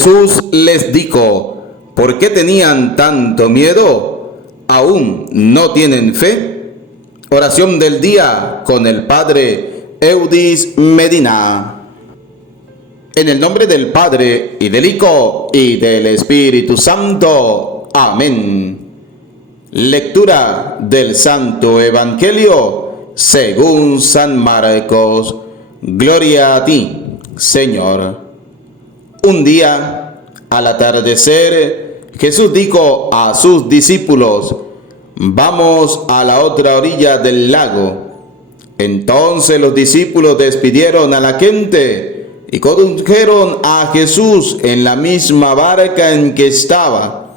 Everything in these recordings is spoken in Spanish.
Jesús les dijo: ¿por qué tenían tanto miedo? ¿Aún no tienen fe? Oración del día con el Padre Eudis Medina. En el nombre del Padre, y del Hijo, y del Espíritu Santo. Amén. Lectura del Santo Evangelio según San Marcos. Gloria a ti, Señor. Un día, al atardecer, Jesús dijo a sus discípulos: vamos a la otra orilla del lago. Entonces los discípulos despidieron a la gente y condujeron a Jesús en la misma barca en que estaba.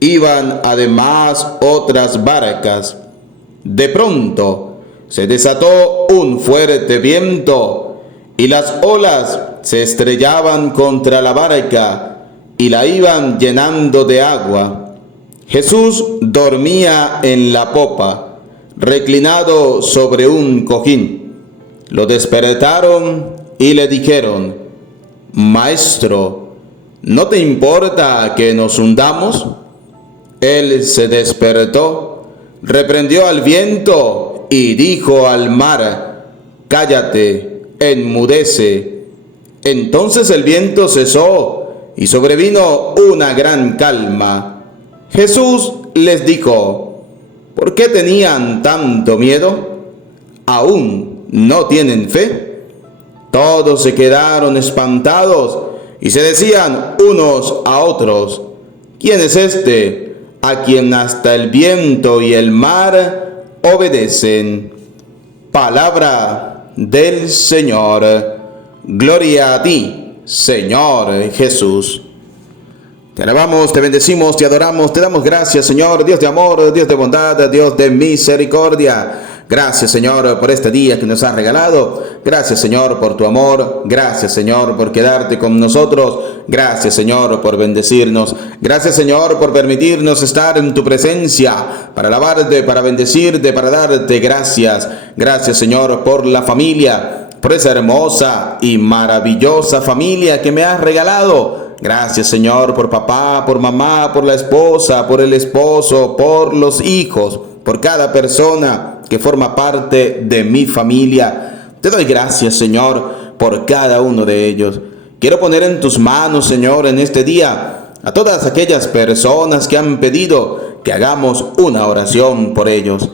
Iban además otras barcas. De pronto se desató un fuerte viento y las olas se estrellaban contra la barca y la iban llenando de agua. Jesús dormía en la popa, reclinado sobre un cojín. Lo despertaron y le dijeron: Maestro, ¿no te importa que nos hundamos? Él se despertó, reprendió al viento y dijo al mar: cállate, enmudece. Entonces el viento cesó y sobrevino una gran calma. Jesús les dijo: ¿por qué tenían tanto miedo? ¿Aún no tienen fe? Todos se quedaron espantados y se decían unos a otros: ¿quién es este, a quien hasta el viento y el mar obedecen? Palabra del Señor. Gloria a ti, Señor Jesús. Te alabamos, te bendecimos, te adoramos, te damos gracias, Señor, Dios de amor, Dios de bondad, Dios de misericordia. Gracias, Señor, por este día que nos has regalado. Gracias, Señor, por tu amor. Gracias, Señor, por quedarte con nosotros. Gracias, Señor, por bendecirnos. Gracias, Señor, por permitirnos estar en tu presencia, para alabarte, para bendecirte, para darte gracias. Gracias, Señor, por la familia, por esa hermosa y maravillosa familia que me has regalado. Gracias, Señor, por papá, por mamá, por la esposa, por el esposo, por los hijos, por cada persona que forma parte de mi familia. Te doy gracias, Señor, por cada uno de ellos. Quiero poner en tus manos, Señor, en este día a todas aquellas personas que han pedido que hagamos una oración por ellos.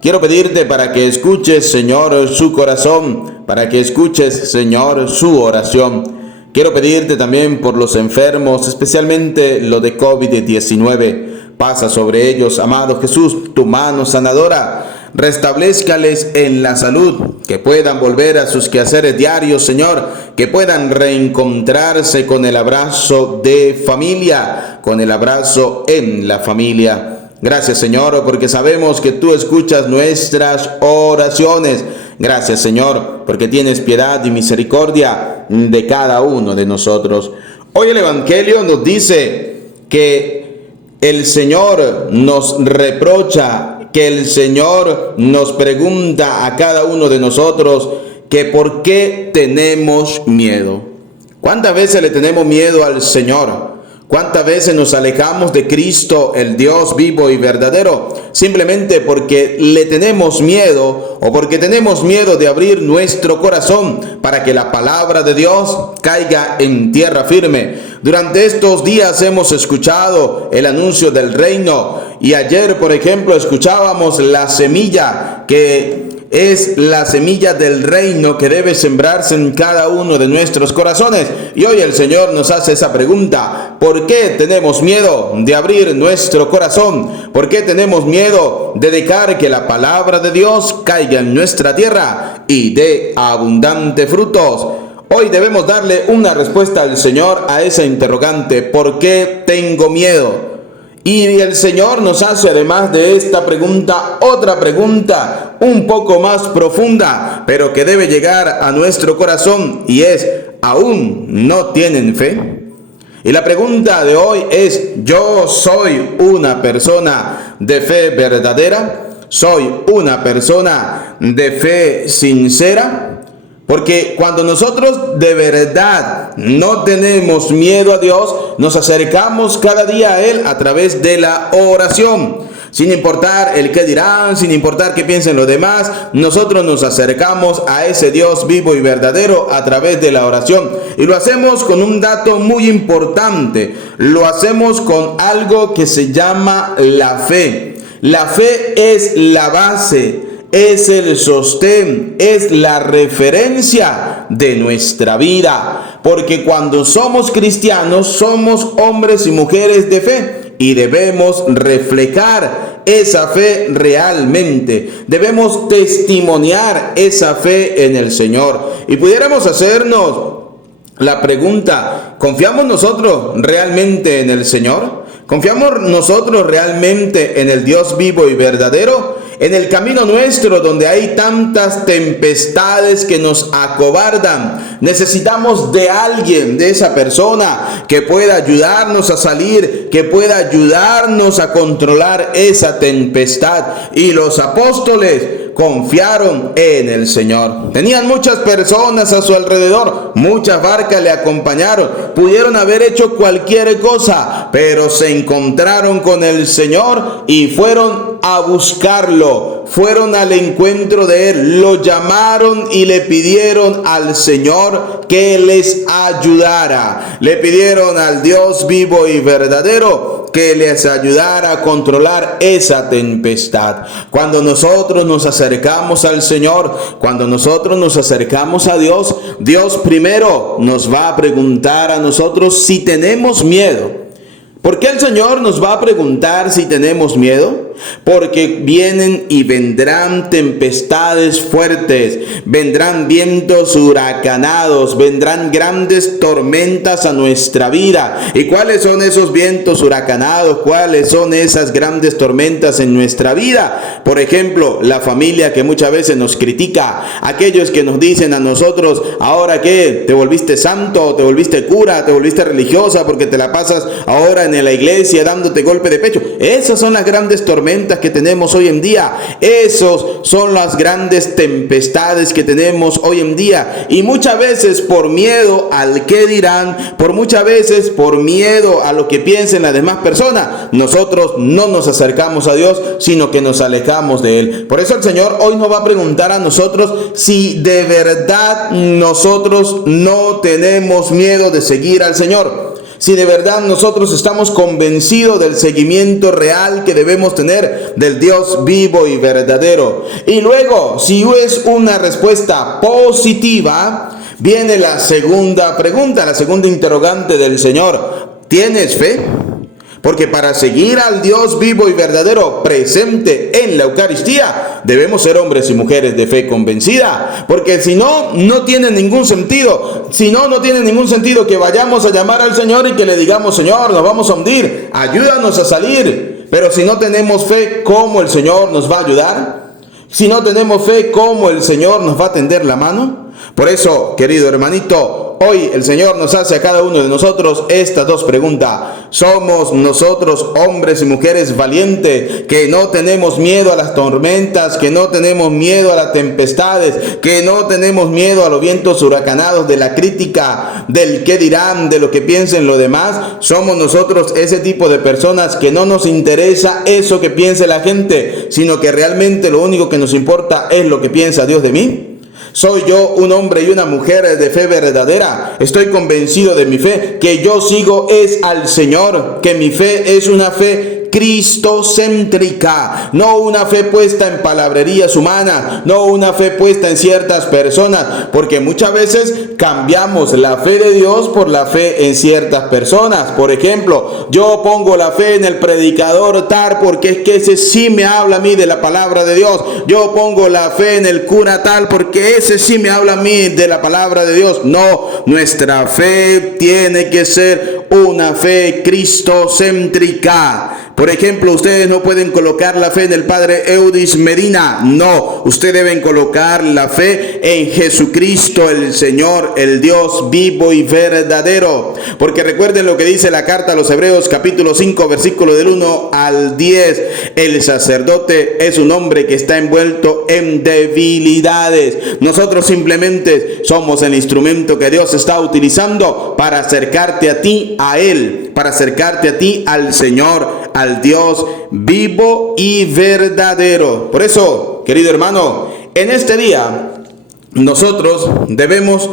Quiero pedirte para que escuches, Señor, su corazón, para que escuches, Señor, su oración. Quiero pedirte también por los enfermos, especialmente lo de COVID-19. Pasa sobre ellos, amado Jesús, tu mano sanadora. Restablézcales en la salud, que puedan volver a sus quehaceres diarios, Señor, que puedan reencontrarse con el abrazo de familia, con el abrazo en la familia. Gracias, Señor, porque sabemos que tú escuchas nuestras oraciones. Gracias, Señor, porque tienes piedad y misericordia de cada uno de nosotros. Hoy el Evangelio nos dice que el Señor nos reprocha, que el Señor nos pregunta a cada uno de nosotros que por qué tenemos miedo. ¿Cuántas veces le tenemos miedo al Señor? ¿Cuántas veces nos alejamos de Cristo, el Dios vivo y verdadero, simplemente porque le tenemos miedo o porque tenemos miedo de abrir nuestro corazón para que la palabra de Dios caiga en tierra firme? Durante estos días hemos escuchado el anuncio del reino y ayer, por ejemplo, escuchábamos la semilla que es la semilla del reino que debe sembrarse en cada uno de nuestros corazones. Y hoy el Señor nos hace esa pregunta: ¿por qué tenemos miedo de abrir nuestro corazón? ¿Por qué tenemos miedo de dejar que la palabra de Dios caiga en nuestra tierra y dé abundantes frutos? Hoy debemos darle una respuesta al Señor a esa interrogante: ¿por qué tengo miedo? Y el Señor nos hace, además de esta pregunta, otra pregunta un poco más profunda, pero que debe llegar a nuestro corazón, y es: ¿aún no tienen fe? Y la pregunta de hoy es: ¿yo soy una persona de fe verdadera? ¿Soy una persona de fe sincera? Porque cuando nosotros de verdad no tenemos miedo a Dios, nos acercamos cada día a Él a través de la oración. Sin importar el qué dirán, sin importar qué piensen los demás, nosotros nos acercamos a ese Dios vivo y verdadero a través de la oración. Y lo hacemos con un dato muy importante. Lo hacemos con algo que se llama la fe. La fe es la base, es el sostén, es la referencia de nuestra vida. Porque cuando somos cristianos, somos hombres y mujeres de fe. Y debemos reflejar esa fe realmente. Debemos testimoniar esa fe en el Señor. Y pudiéramos hacernos la pregunta: ¿confiamos nosotros realmente en el Señor? ¿Confiamos nosotros realmente en el Dios vivo y verdadero? En el camino nuestro, donde hay tantas tempestades que nos acobardan, necesitamos de alguien, de esa persona que pueda ayudarnos a salir, que pueda ayudarnos a controlar esa tempestad. Y los apóstoles confiaron en el Señor. Tenían muchas personas a su alrededor, muchas barcas le acompañaron, pudieron haber hecho cualquier cosa, pero se encontraron con el Señor y fueron a buscarlo, fueron al encuentro de Él, lo llamaron y le pidieron al Señor que les ayudara. Le pidieron al Dios vivo y verdadero que les ayudara a controlar esa tempestad. Cuando nosotros nos acercamos al Señor, cuando nosotros nos acercamos a Dios, Dios primero nos va a preguntar a nosotros si tenemos miedo. ¿Por qué el Señor nos va a preguntar si tenemos miedo? Porque vienen y vendrán tempestades fuertes, vendrán vientos huracanados, vendrán grandes tormentas a nuestra vida. ¿Y cuáles son esos vientos huracanados? ¿Cuáles son esas grandes tormentas en nuestra vida? Por ejemplo, la familia que muchas veces nos critica, aquellos que nos dicen a nosotros: ¿ahora qué? ¿Te volviste santo? ¿Te volviste cura? ¿Te volviste religiosa porque te la pasas ahora en la iglesia dándote golpe de pecho? Esas son las grandes tormentas que tenemos hoy en día. Esos son las grandes tempestades que tenemos hoy en día. Y muchas veces por miedo al qué dirán, muchas veces por miedo a lo que piensen las demás personas, nosotros no nos acercamos a Dios, sino que nos alejamos de Él. Por eso el Señor hoy nos va a preguntar a nosotros si de verdad nosotros no tenemos miedo de seguir al Señor. Si de verdad nosotros estamos convencidos del seguimiento real que debemos tener del Dios vivo y verdadero. Y luego, si es una respuesta positiva, viene la segunda pregunta, la segunda interrogante del Señor: ¿tienes fe? Porque para seguir al Dios vivo y verdadero presente en la Eucaristía, debemos ser hombres y mujeres de fe convencida. Porque si no, no tiene ningún sentido. Si no, no tiene ningún sentido que vayamos a llamar al Señor y que le digamos: Señor, nos vamos a hundir, ayúdanos a salir. Pero si no tenemos fe, ¿cómo el Señor nos va a ayudar? Si no tenemos fe, ¿cómo el Señor nos va a tender la mano? Por eso, querido hermanito, hoy el Señor nos hace a cada uno de nosotros estas dos preguntas. ¿Somos nosotros hombres y mujeres valientes, que no tenemos miedo a las tormentas, que no tenemos miedo a las tempestades, que no tenemos miedo a los vientos huracanados de la crítica, del qué dirán, de lo que piensen los demás? ¿Somos nosotros ese tipo de personas que no nos interesa eso que piense la gente, sino que realmente lo único que nos importa es lo que piensa Dios de mí? ¿Soy yo un hombre y una mujer de fe verdadera? Estoy convencido de mi fe, que yo sigo es al Señor, que mi fe es una fe cristocéntrica, no una fe puesta en palabrerías humanas, no una fe puesta en ciertas personas, porque muchas veces cambiamos la fe de Dios por la fe en ciertas personas. Por ejemplo, yo pongo la fe en el predicador tal porque es que ese sí me habla a mí de la palabra de Dios. Yo pongo la fe en el cura tal porque ese sí me habla a mí de la palabra de Dios. No, nuestra fe tiene que ser una fe cristocéntrica. Por ejemplo, ustedes no pueden colocar la fe en el padre Eudis Medina. No, ustedes deben colocar la fe en Jesucristo, el Señor, el Dios vivo y verdadero. Porque recuerden lo que dice la carta a los Hebreos capítulo 5 versículo del 1 al 10. El sacerdote es un hombre que está envuelto en debilidades. Nosotros simplemente somos el instrumento que Dios está utilizando para acercarte a ti, a Él, para acercarte a ti, al Señor, al Dios vivo y verdadero. Por eso, querido hermano, en este día nosotros debemos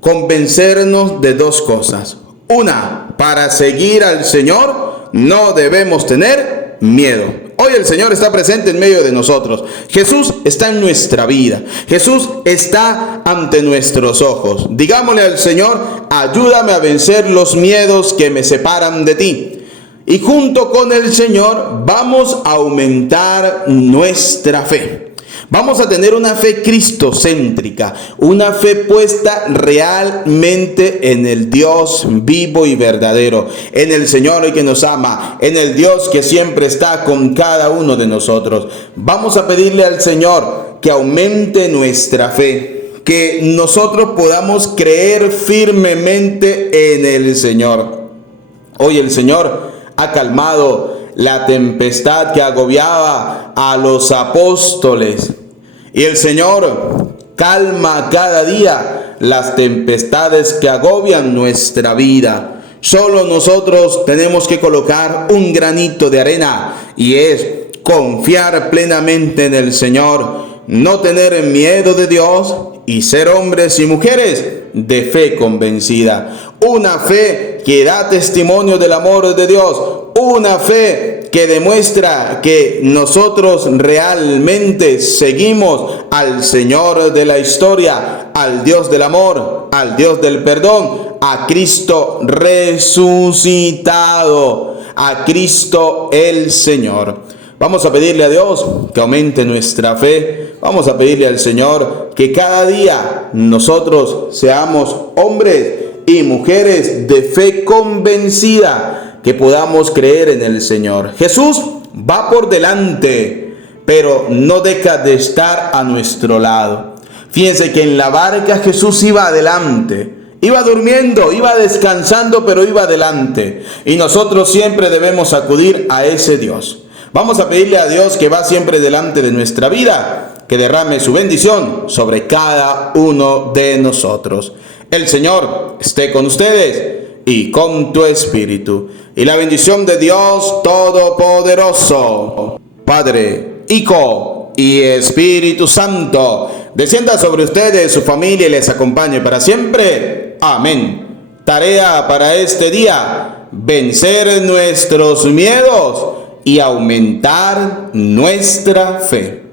convencernos de dos cosas. Una, para seguir al Señor no debemos tener miedo. Hoy el Señor está presente en medio de nosotros. Jesús está en nuestra vida. Jesús está ante nuestros ojos. Digámosle al Señor: ayúdame a vencer los miedos que me separan de ti. Y junto con el Señor vamos a aumentar nuestra fe. Vamos a tener una fe cristocéntrica, una fe puesta realmente en el Dios vivo y verdadero, en el Señor que nos ama, en el Dios que siempre está con cada uno de nosotros. Vamos a pedirle al Señor que aumente nuestra fe, que nosotros podamos creer firmemente en el Señor. Hoy el Señor ha calmado la tempestad que agobiaba a los apóstoles. Y el Señor calma cada día las tempestades que agobian nuestra vida. Solo nosotros tenemos que colocar un granito de arena, y es confiar plenamente en el Señor, no tener miedo de Dios y ser hombres y mujeres de fe convencida. Una fe que da testimonio del amor de Dios. Una fe que demuestra que nosotros realmente seguimos al Señor de la historia, al Dios del amor, al Dios del perdón, a Cristo resucitado, a Cristo el Señor. Vamos a pedirle a Dios que aumente nuestra fe. Vamos a pedirle al Señor que cada día nosotros seamos hombres y mujeres de fe convencida, que podamos creer en el Señor. Jesús va por delante, pero no deja de estar a nuestro lado. Fíjense que en la barca Jesús iba adelante. Iba durmiendo, iba descansando, pero iba adelante. Y nosotros siempre debemos acudir a ese Dios. Vamos a pedirle a Dios, que va siempre delante de nuestra vida, que derrame su bendición sobre cada uno de nosotros. El Señor esté con ustedes y con tu espíritu. Y la bendición de Dios Todopoderoso, Padre, Hijo y Espíritu Santo, descienda sobre ustedes, su familia, y les acompañe para siempre. Amén. Tarea para este día: vencer nuestros miedos y aumentar nuestra fe.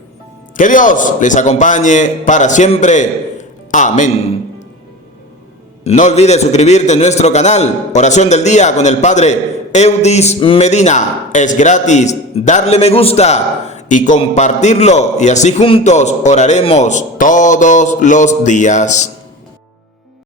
Que Dios les acompañe para siempre. Amén. No olvides suscribirte a nuestro canal Oración del Día con el Padre Eudis Medina. Es gratis darle me gusta y compartirlo, y así juntos oraremos todos los días.